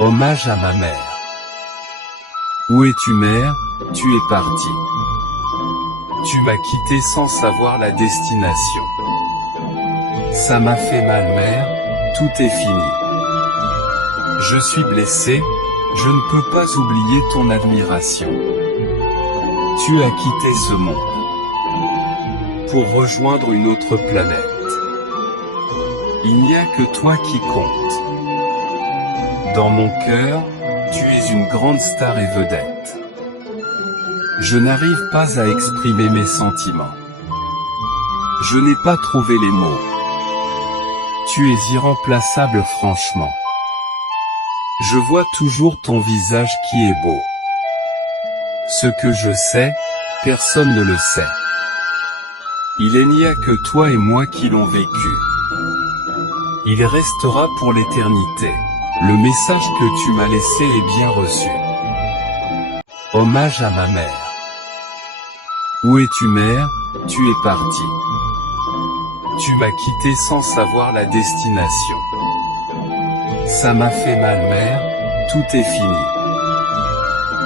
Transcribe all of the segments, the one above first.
Hommage à ma mère. Où es-tu, mère? Tu es partie. Tu m'as quitté sans savoir la destination. Ça m'a fait mal, mère, tout est fini. Je suis blessé, je ne peux pas oublier ton admiration. Tu as quitté ce monde pour rejoindre une autre planète. Il n'y a que toi qui compte. Dans mon cœur, tu es une grande star et vedette. Je n'arrive pas à exprimer mes sentiments. Je n'ai pas trouvé les mots. Tu es irremplaçable, franchement. Je vois toujours ton visage qui est beau. Ce que je sais, personne ne le sait. Il n'y a que toi et moi qui l'ont vécu. Il restera pour l'éternité. Le message que tu m'as laissé est bien reçu. Hommage à ma mère. Où es-tu, mère? Tu es partie. Tu m'as quitté sans savoir la destination. Ça m'a fait mal, mère, tout est fini.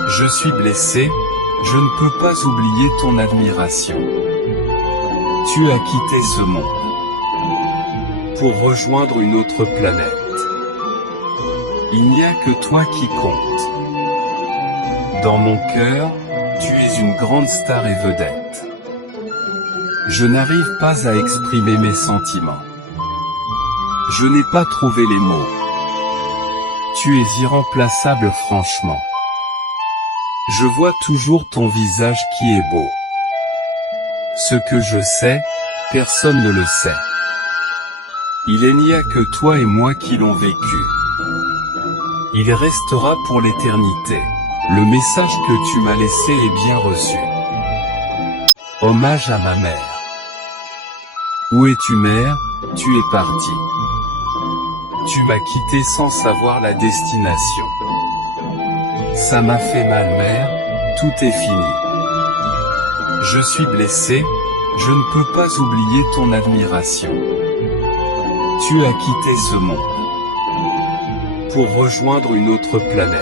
Je suis blessé, je ne peux pas oublier ton admiration. Tu as quitté ce monde pour rejoindre une autre planète. Il n'y a que toi qui compte. Dans mon cœur, tu es une grande star et vedette. Je n'arrive pas à exprimer mes sentiments. Je n'ai pas trouvé les mots. Tu es irremplaçable, franchement. Je vois toujours ton visage qui est beau. Ce que je sais, personne ne le sait. Il n'y a que toi et moi qui l'ont vécu. Il restera pour l'éternité. Le message que tu m'as laissé est bien reçu. Hommage à ma mère. Où es-tu, mère? Tu es partie. Tu m'as quitté sans savoir la destination. Ça m'a fait mal, mère, tout est fini. Je suis blessé, je ne peux pas oublier ton admiration. Tu as quitté ce monde pour rejoindre une autre planète.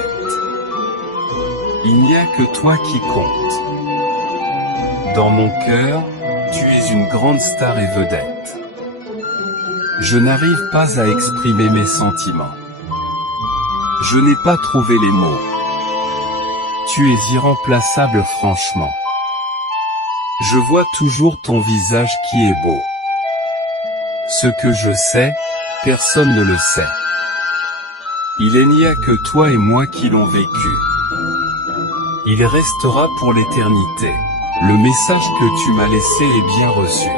Il n'y a que toi qui compte. Dans mon cœur, tu es une grande star et vedette. Je n'arrive pas à exprimer mes sentiments. Je n'ai pas trouvé les mots. Tu es irremplaçable, franchement. Je vois toujours ton visage qui est beau. Ce que je sais, personne ne le sait. Il n'y a que toi et moi qui l'ont vécu. Il restera pour l'éternité. Le message que tu m'as laissé est bien reçu.